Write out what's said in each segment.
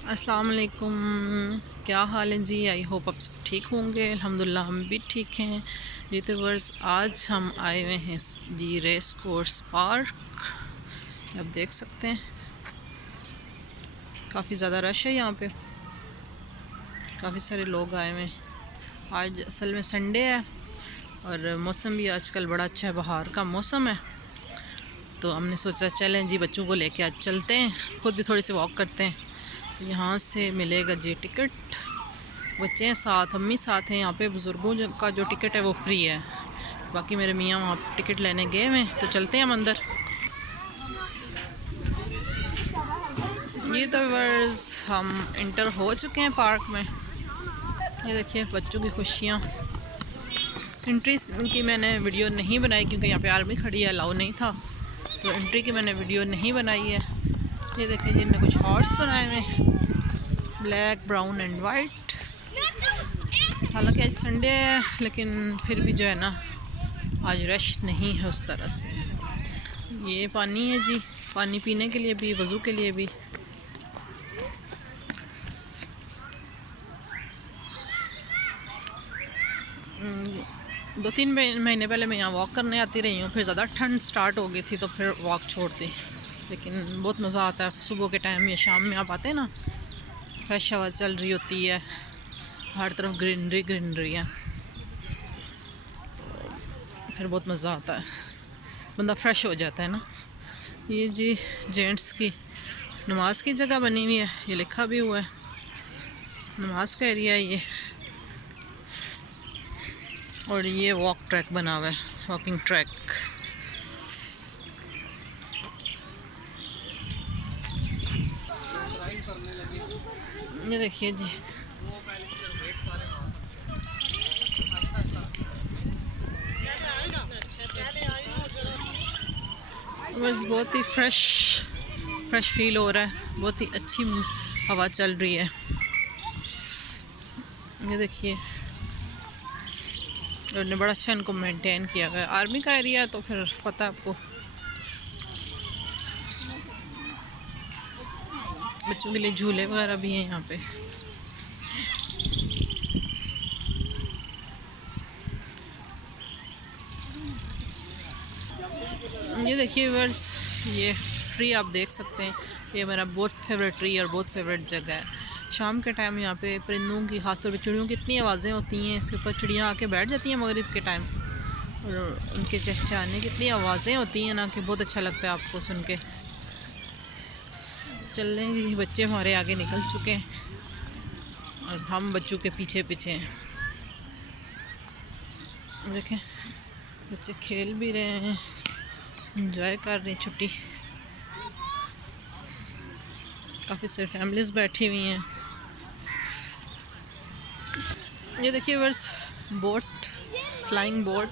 अस्सलाम वालेकुम। क्या हाल है जी? आई होप आप सब ठीक होंगे। अल्हम्दुलिल्लाह हम भी ठीक हैं जी। तो वर्स आज हम आए हुए हैं जी रेस कोर्स पार्क। आप देख सकते हैं काफ़ी ज़्यादा रश है यहाँ पे, काफ़ी सारे लोग आए हुए हैं। आज असल में संडे है और मौसम भी आजकल बड़ा अच्छा है, बाहर का मौसम है। तो हमने सोचा चलें जी बच्चों को लेके आज चलते हैं, खुद भी थोड़ी सी वॉक करते हैं। तो यहाँ से मिलेगा जी टिकट, बच्चे हैं साथ, अम्मी साथ हैं। यहाँ पे बुज़ुर्गों का जो टिकट है वो फ्री है, बाकी मेरे मियाँ वहाँ टिकट लेने गए हुए। तो चलते हैं हम अंदर। ये तो वर्स हम इंटर हो चुके हैं पार्क में। ये देखिए बच्चों की खुशियाँ। एंट्री की मैंने वीडियो नहीं बनाई क्योंकि यहाँ पे आर्मी खड़ी है, अलाउ नहीं था, तो एंट्री की मैंने वीडियो नहीं बनाई है। ये देखिए जिनने कुछ हॉर्स बनाए हुए, ब्लैक ब्राउन एंड वाइट। हालांकि आज संडे है लेकिन फिर भी जो है ना आज रश नहीं है उस तरह से। ये पानी है जी, पानी पीने के लिए भी, वज़ू के लिए भी। दो तीन महीने पहले मैं यहाँ वॉक करने आती रही हूँ, फिर ज़्यादा ठंड स्टार्ट हो गई थी तो फिर वॉक छोड़ दी। लेकिन बहुत मज़ा आता है सुबह के टाइम या शाम में आप आते हैं ना, फ्रेश हवा चल रही होती है, हर तरफ ग्रीनरी ग्रीनरी है, फिर बहुत मज़ा आता है, बंदा फ्रेश हो जाता है ना। ये जी जेंट्स की नमाज की जगह बनी हुई है, ये लिखा भी हुआ है नमाज का एरिया है ये। और ये वॉक ट्रैक बना हुआ है, वॉकिंग ट्रैक। ये देखिए जी बस बहुत ही फ्रेश फील हो रहा है, बहुत ही अच्छी हवा चल रही है। ये देखिए उन्होंने बड़ा अच्छा इनको मेंटेन किया गया। आर्मी का एरिया तो फिर पता है आपको, बच्चों के लिए झूले वगैरह भी हैं यहाँ पे। ये देखिए वर्स, ये ट्री आप देख सकते हैं, ये मेरा बहुत फेवरेट ट्री और बहुत फेवरेट जगह है। शाम के टाइम यहाँ पे परिंदों की, खासतौर पे चिड़ियों की इतनी आवाज़ें होती हैं, इसके ऊपर चिड़ियाँ आके बैठ जाती हैं मगरिब के टाइम, और उनके चहचहाने की इतनी आवाज़ें होती हैं ना कि बहुत अच्छा लगता है आपको सुन के। चलने की बच्चे हमारे आगे निकल चुके हैं और हम बच्चों के पीछे पीछे हैं। देखें बच्चे खेल भी रहे हैं, एंजॉय कर रहे हैं छुट्टी। काफ़ी सारी फैमिलीज़ बैठी हुई हैं। ये देखिए वर्स बोट, फ्लाइंग बोट।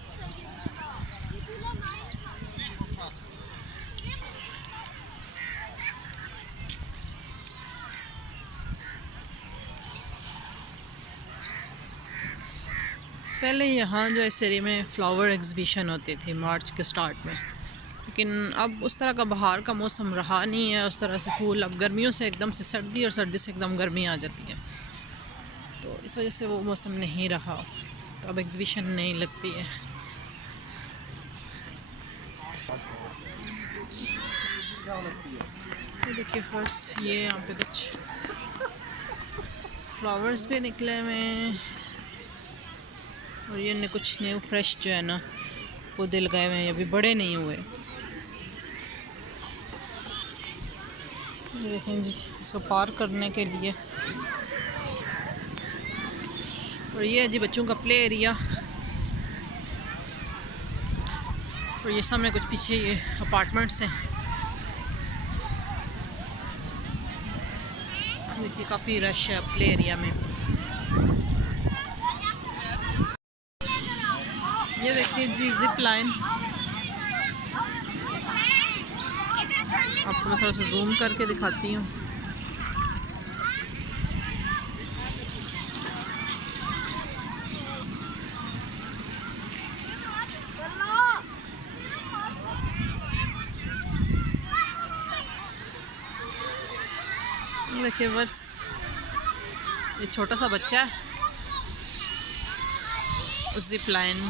पहले यहाँ जो इस एरिया में फ्लावर एग्जीबिशन होती थी मार्च के स्टार्ट में, लेकिन अब उस तरह का बाहर का मौसम रहा नहीं है उस तरह से फूल। अब गर्मियों से एकदम से सर्दी और सर्दी से एकदम गर्मी आ जाती है, तो इस वजह से वो मौसम नहीं रहा, तो अब एग्जीबिशन नहीं लगती है। तो देखिए फर्स्ट ये यहाँ पे कुछ फ्लावर्स भी निकले हुए हैं, और ये ने कुछ न्यू फ्रेश जो है ना पौधे लगाए हुए हैं, अभी बड़े नहीं हुए। ये देखें जी इसको पार करने के लिए, और ये है जी बच्चों का प्ले एरिया। और ये सामने कुछ पीछे ये अपार्टमेंट्स हैं। देखिए काफ़ी रश है प्ले एरिया में। ये देखिए जी जिप लाइन, आपको मैं थोड़ा सा जूम करके दिखाती हूँ। देखिए बस ये छोटा सा बच्चा है, जिप लाइन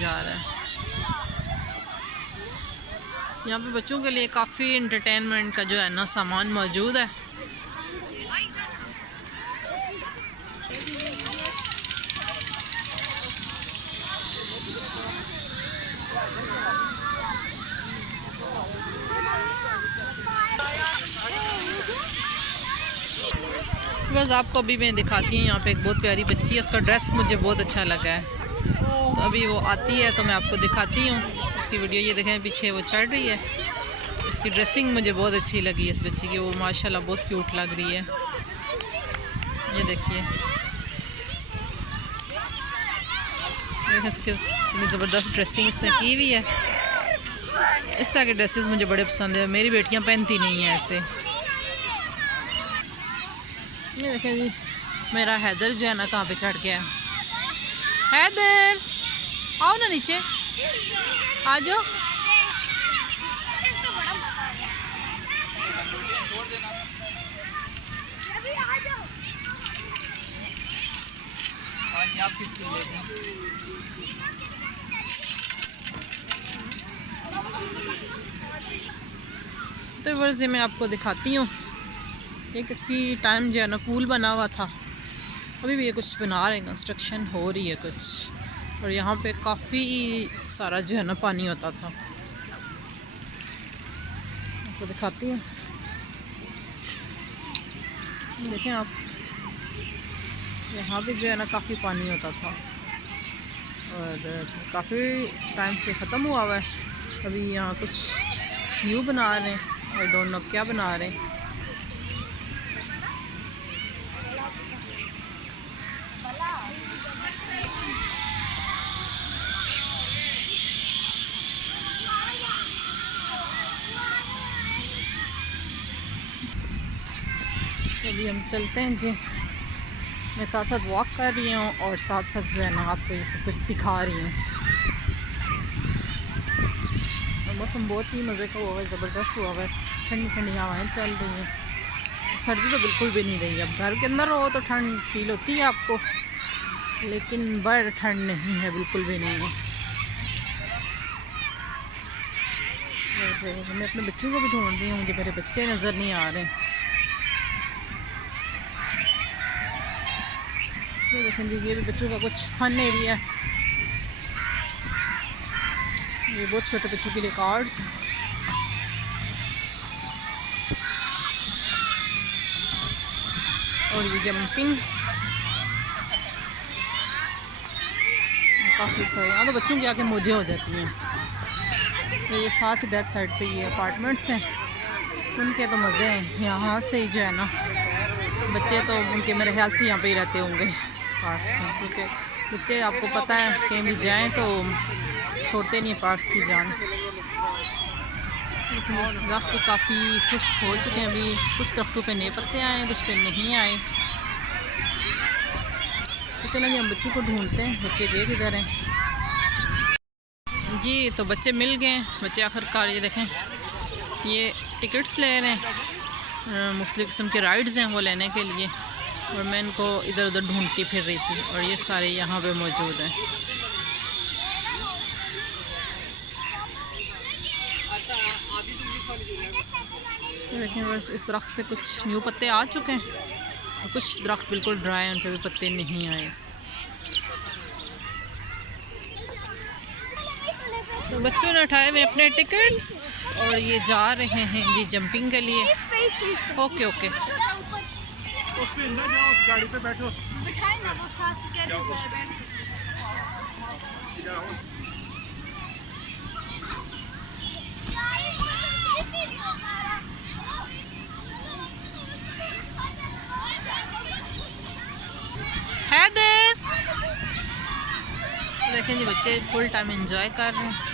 जा रहा है। यहाँ पे बच्चों के लिए काफ़ी एंटरटेनमेंट का जो है ना सामान मौजूद है। बस आपको अभी मैं दिखाती हूँ, यहाँ पे एक बहुत प्यारी बच्ची है, उसका ड्रेस मुझे बहुत अच्छा लगा है, तो अभी वो आती है तो मैं आपको दिखाती हूँ उसकी वीडियो। ये देखें पीछे वो चढ़ रही है, इसकी ड्रेसिंग मुझे बहुत अच्छी लगी है इस बच्ची की, वो माशाल्लाह बहुत क्यूट लग रही है। ये देखिए इसकी कितनी ज़बरदस्त ड्रेसिंग इसने की हुई है। इस तरह के ड्रेसेस मुझे बड़े पसंद है, मेरी बेटियाँ पहनती नहीं हैं ऐसे। ये देखें जी मेरा हैदर जो है ना कहाँ पे चढ़ गया है। हैदर आओ ना नीचे, आ जाओ। तो वर्ष मैं आपको दिखाती हूँ, ये किसी टाइम जो है ना पूल बना हुआ था, अभी भी ये कुछ बना रहे हैं, कंस्ट्रक्शन हो रही है कुछ, और यहाँ पे काफ़ी सारा जो है ना पानी होता था। आपको दिखाती हूँ, देखें आप, यहाँ पे जो है ना काफ़ी पानी होता था और काफ़ी टाइम से ख़त्म हुआ हुआ है। अभी यहाँ कुछ न्यू बना रहे हैं, आई डोंट नो क्या बना रहे हैं। अभी हम चलते हैं जी, मैं साथ साथ वॉक कर रही हूँ और साथ साथ जो है ना आपको ये सब कुछ दिखा रही हूँ। मौसम बहुत ही मज़े का हुआ है, ज़बरदस्त हुआ है, ठंडी ठंडी हवाएं चल रही हैं, सर्दी तो बिल्कुल भी नहीं रही। अब घर के अंदर हो तो ठंड फील होती है आपको, लेकिन बड़ ठंड नहीं है, बिल्कुल भी नहीं है। मैं अपने बच्चों को भी ढूंढ रही हूँ, मुझे मेरे बच्चे नज़र नहीं आ रहे। ये देखें जी, ये भी बच्चों का कुछ फन एरिया है, ये बहुत छोटे बच्चों के लिए कार्ड्स, और ये जंपिंग, काफ़ी सारे। यहाँ तो बच्चों की आके मौजें हो जाती हैं। तो ये साथ ही बैक साइड पे ये अपार्टमेंट्स हैं, उनके तो मज़े हैं। यहाँ से ही जो है ना बच्चे तो उनके मेरे ख्याल से यहाँ पे ही रहते होंगे, क्योंकि बच्चे आपको पता है कहीं भी जाएं तो छोड़ते नहीं पार्क्स की जान। दरख्त तो काफ़ी खुश्क हो चुके हैं, अभी कुछ दरख्तों पे नए पत्ते आए हैं, कुछ पे नहीं आए। तो चलो जी हम बच्चों को ढूंढते हैं, बच्चे गए किधर हैं जी। तो बच्चे मिल गए, बच्चे आखिरकार ये देखें ये टिकट्स ले रहे हैं, मुख्तलिफ़ किस्म के राइड्स हैं वो लेने के लिए, और मैं इनको इधर उधर ढूंढती फिर रही थी, और ये सारे यहाँ पे मौजूद हैं। देखें बस इस दरख्त पे कुछ न्यू पत्ते आ चुके हैं, और कुछ दरख्त बिल्कुल ड्राई हैं, उन पर भी पत्ते नहीं आए। तो बच्चों ने उठाए हुए अपने टिकट्स और ये जा रहे हैं जी जंपिंग के लिए। ओके ओके, उसमें ना जाओ, उस गाड़ी पे बैठो, बिठाए ना वो साथ के हैदर। देखें जी बच्चे फुल टाइम एंजॉय कर रहे हैं।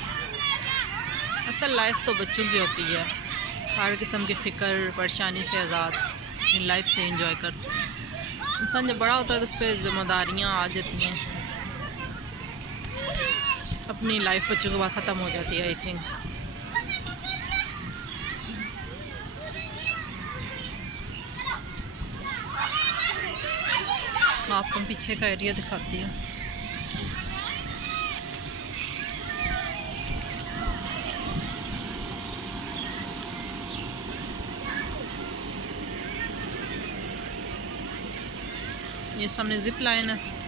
असल लाइफ तो बच्चों की होती है, हर किस्म की फ़िक्र परेशानी से आज़ाद इन लाइफ से एंजॉय करते हैं। इंसान जब बड़ा होता है तो उस पर ज़िम्मेदारियाँ आ जाती हैं, अपनी लाइफ बच्चों के बाद ख़त्म हो जाती है आई थिंक। आपको पीछे का एरिया दिखाती हूँ। ये सामने जिप लाइन है।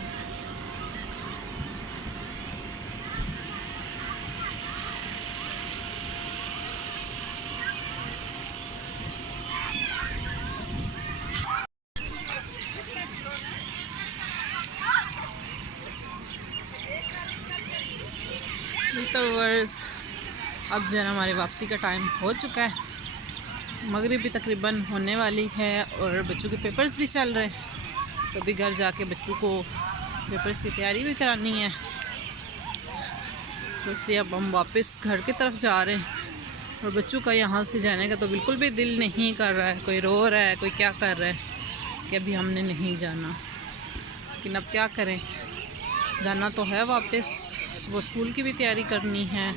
तो वर्स अब जो है ना हमारी वापसी का टाइम हो चुका है, मगरिब भी तकरीबन होने वाली है और बच्चों के पेपर्स भी चल रहे हैं, तो अभी घर जाके बच्चों को पेपर्स की तैयारी भी करानी है, तो इसलिए अब हम वापस घर की तरफ जा रहे हैं। और बच्चों का यहाँ से जाने का तो बिल्कुल भी दिल नहीं कर रहा है, कोई रो रहा है, कोई क्या कर रहा है कि अभी हमने नहीं जाना, लेकिन अब क्या करें, जाना तो है वापस, वो स्कूल की भी तैयारी करनी है,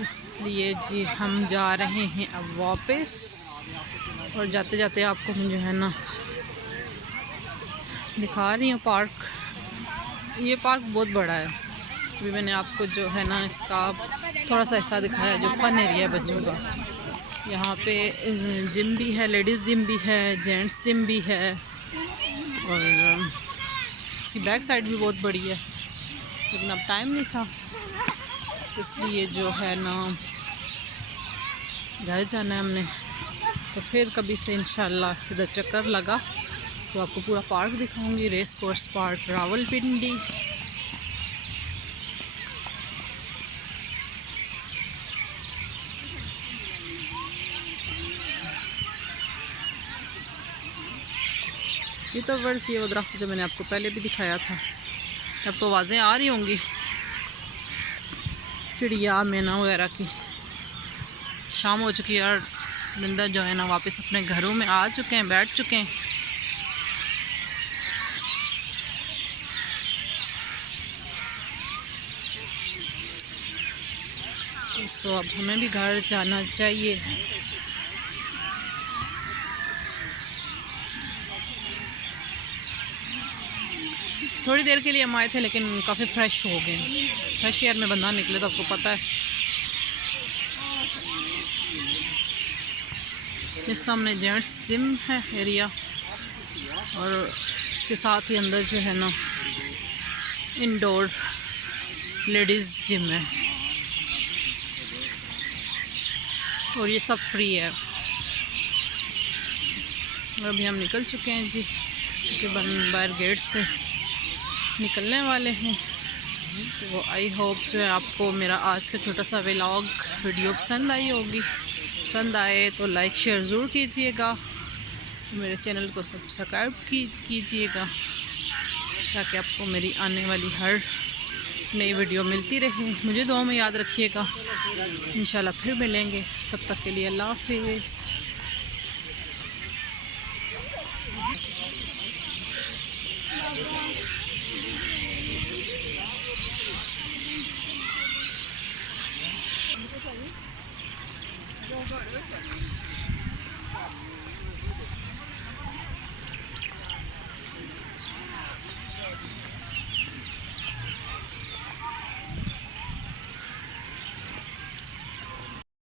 इसलिए जी हम जा रहे हैं अब वापस। और जाते जाते आपको मैं जो है ना दिखा रही हूँ पार्क। ये पार्क बहुत बड़ा है, अभी मैंने आपको जो है ना इसका थोड़ा सा हिस्सा दिखाया जो फन एरिया है बच्चों का। यहाँ पे जिम भी है, लेडीज़ जिम भी है, जेंट्स जिम भी है, और इसकी बैक साइड भी बहुत बड़ी है, लेकिन अब टाइम नहीं था, इसलिए जो है ना घर जाना है हमने, तो फिर कभी से इंशाल्लाह इधर चक्कर लगा तो आपको पूरा पार्क दिखाऊंगी, रेस कोर्स पार्क रावलपिंडी। ये तो वर्ष ये वो दरख्त जो मैंने आपको पहले भी दिखाया था, अब तो आवाज़ें आ रही होंगी चिड़िया मैना वगैरह की। शाम हो चुकी है और बंदा जो है ना वापस अपने घरों में आ चुके हैं, बैठ चुके हैं। तो अब हमें भी घर जाना चाहिए। थोड़ी देर के लिए हम आए थे लेकिन काफ़ी फ्रेश हो गए, फ्रेश एयर में बंदा निकले तो आपको पता है। इस सामने जेंट्स जिम है एरिया, और इसके साथ ही अंदर जो है ना इंडोर लेडीज़ जिम है, और ये सब फ्री है। और अभी हम निकल चुके हैं जी, तकरीबन बाहर गेट से निकलने वाले हैं। तो आई होप जो है आपको मेरा आज का छोटा सा व्लॉग वीडियो पसंद आई होगी। पसंद आए तो लाइक शेयर ज़रूर कीजिएगा, मेरे चैनल को सब्सक्राइब कीजिएगा ताकि आपको मेरी आने वाली हर नई वीडियो मिलती रहे। मुझे दुआ में याद रखिएगा, इंशाल्लाह फिर मिलेंगे, तब तक के लिए अल्लाह हाफिज़।